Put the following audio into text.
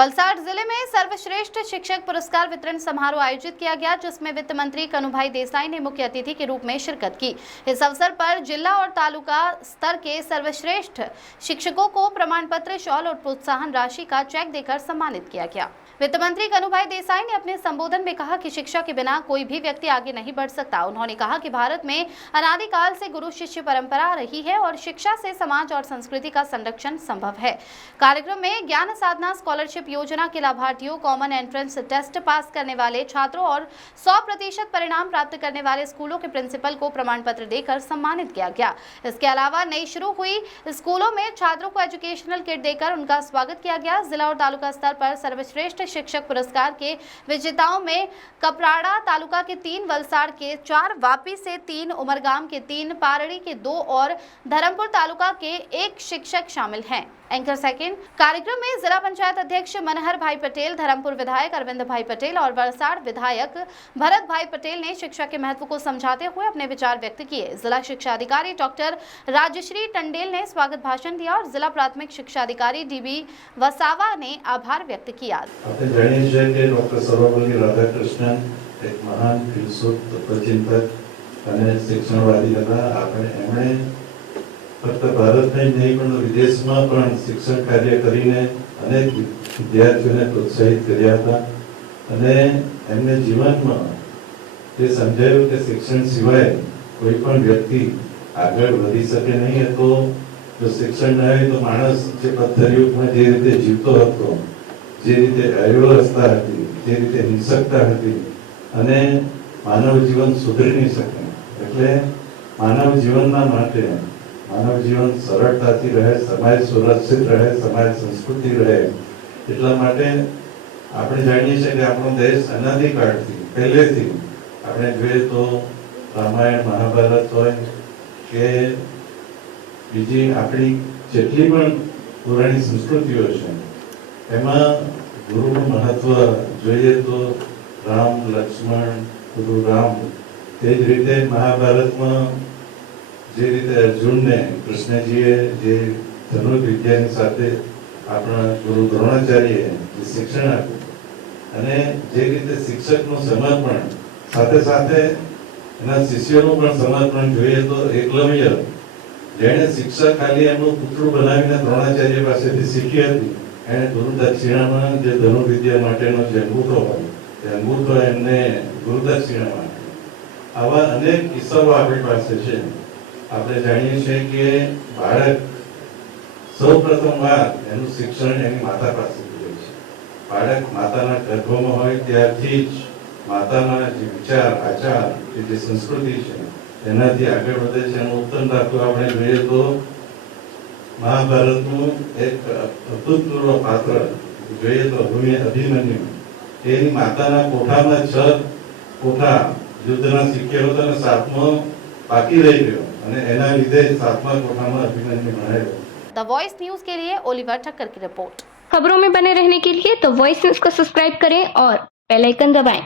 वलसाड जिले में सर्वश्रेष्ठ शिक्षक पुरस्कार वितरण समारोह आयोजित किया गया, जिसमें वित्त मंत्री कनुभाई देसाई ने मुख्य अतिथि के रूप में शिरकत की। इस अवसर पर जिला और तालुका स्तर के सर्वश्रेष्ठ शिक्षकों को प्रमाण पत्र, शॉल और प्रोत्साहन राशि का चेक देकर सम्मानित किया गया। वित्त मंत्री कनुभाई देसाई ने अपने संबोधन में कहा कि शिक्षा के बिना कोई भी व्यक्ति आगे नहीं बढ़ सकता। उन्होंने कहा कि भारत में अनादिकाल से गुरु शिष्य परंपरा रही है और शिक्षा से समाज और संस्कृति का संरक्षण संभव है। कार्यक्रम में ज्ञान साधना स्कॉलरशिप योजना के लाभार्थियों, कॉमन एंट्रेंस टेस्ट पास करने वाले छात्रों और 100% परिणाम प्राप्त करने वाले स्कूलों के प्रिंसिपल को प्रमाण पत्र देकर सम्मानित किया गया। इसके अलावा नई शुरू हुई स्कूलों में छात्रों को एजुकेशनल किट देकर उनका स्वागत किया गया। जिला और तालुका स्तर पर सर्वश्रेष्ठ शिक्षक पुरस्कार के विजेताओं में कपराड़ा तालुका के 3, वलसाड़ के 4, वापी से 3, उमरगाम के 3, पारड़ी के 2 और धर्मपुर तालुका के 1 शिक्षक शामिल हैं। एंकर सेकंड कार्यक्रम में जिला पंचायत अध्यक्ष मनहर भाई पटेल, धर्मपुर विधायक अरविंद भाई पटेल और वलसाड़ विधायक भरत भाई पटेल ने शिक्षा के महत्व को समझाते हुए अपने विचार व्यक्त किए। जिला शिक्षा अधिकारी डॉक्टर राजश्री टंडेल ने स्वागत भाषण दिया और जिला प्राथमिक शिक्षा अधिकारी डीबी वसावा ने आभार व्यक्त किया। डॉक्टर सर्वपल्ली राधाकृष्णन एक महान फिलसूफ, तत्वचिंतक અને શિક્ષણવાદી હતા। આપણે ફક્ત ભારતમાં જ નહીં પણ વિદેશમાં પણ શિક્ષણ કાર્ય કરીને અનેક વિદ્યાર્થીઓને પ્રોત્સાહિત કર્યા હતા અને એમને જીવનમાં તે સમજાયું કે શિક્ષણ સિવાય કોઈ પણ વ્યક્તિ આગળ વધી શકે નહીં હતો। જો શિક્ષણ ન હોય તો માણસ જે પથ્થરયુગમાં જે રીતે જીવતો હતો, જે રીતે અવ્યવસ્થા હતી, જે રીતે હિંસકતા હતી અને માનવ જીવન સુધરી નહીં શકે। એટલે માનવ જીવનના માટે मानव जीवन सरलताથી રહે, સમાજ સુરક્ષિત રહે, સમાજ સંસ્કૃતિ રહે, એટલા માટે આપણે જાણીએ છીએ કે આપણો દેશ અનાદિકાળથી પહેલેથી આપણે જોઈએ તો રામાયણ, મહાભારત હોય કે બીજી આપણી જેટલી પણ પુરાણી સંસ્કૃતિઓ છે એમાં ગુરુનું મહત્વ જોઈએ તો રામ, લક્ષ્મણ, ગુરુ રામ, તે જ રીતે મહાભારતમાં જે રીતે અર્જુનને કૃષ્ણજીએ જે ધનુર્વિદ્યાની સાથે આપણા ગુરુ દ્રોણાચાર્યએ જે શિક્ષણ આપ્યું અને જે રીતે શિક્ષકનું સમર્પણ સાથે સાથે એના શિષ્યોનું પણ સમર્પણ જોઈએ તો એકલવ્ય જેણે શિક્ષક ખાલી એમનું પુતળું બનાવીને દ્રોણાચાર્ય પાસેથી શીખી હતી, એણે ગુરુ દક્ષિણામાં જે ધનુર્વિદ્યા માટેનો જે અંગૂઠો હોય એ અંગૂઠો એમને ગુરુ દક્ષિણામાં આપ્યો। આવા અનેક કિસ્સાઓ આપણી પાસે છે। આપણે જાણીએ છીએ કે બાળક સૌપ્રથમ વાર એનું શિક્ષણ એની માતા પાસેથી લે છે। બાળક માતાના ગર્ભમાં હોય ત્યારથી જ માતાના જે વિચાર, આચાર, જે સંસ્કૃતિ છે એનાથી આગળ વધે છે। એનું ઉત્તમ દાખલો આપણે જોઈએ તો મહાભારતનું એક અભૂતપૂર્વ પાત્ર જોઈએ તો અભિમન્યુ, એની માતાના કોઠામાં 6 કોઠા યુદ્ધના શીખ્યો હતો અને 7મો બાકી રહી ગયો અને એના લીધે 7મા कोठाમાં अभिमन्यु बनाया। द वॉइस न्यूज के लिए ओलिवर ठक्कर की रिपोर्ट। खबरों में बने रहने के लिए द वॉइस न्यूज को सब्सक्राइब करें और बेल आइकन दबाएं।